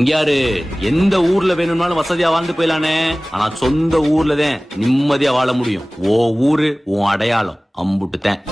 இங்க யாரு எந்த ஊர்ல வேணும்னாலும் வசதியா வாழ்ந்து போயிலானே, ஆனா சொந்த ஊர்ல தான் நிம்மதியா வாழ முடியும். ஓ ஊரு உன் அடையாளம் அம்புட்டுத்தேன்.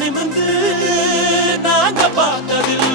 நிமிந்து நாங்க பார்த்ததில்லை.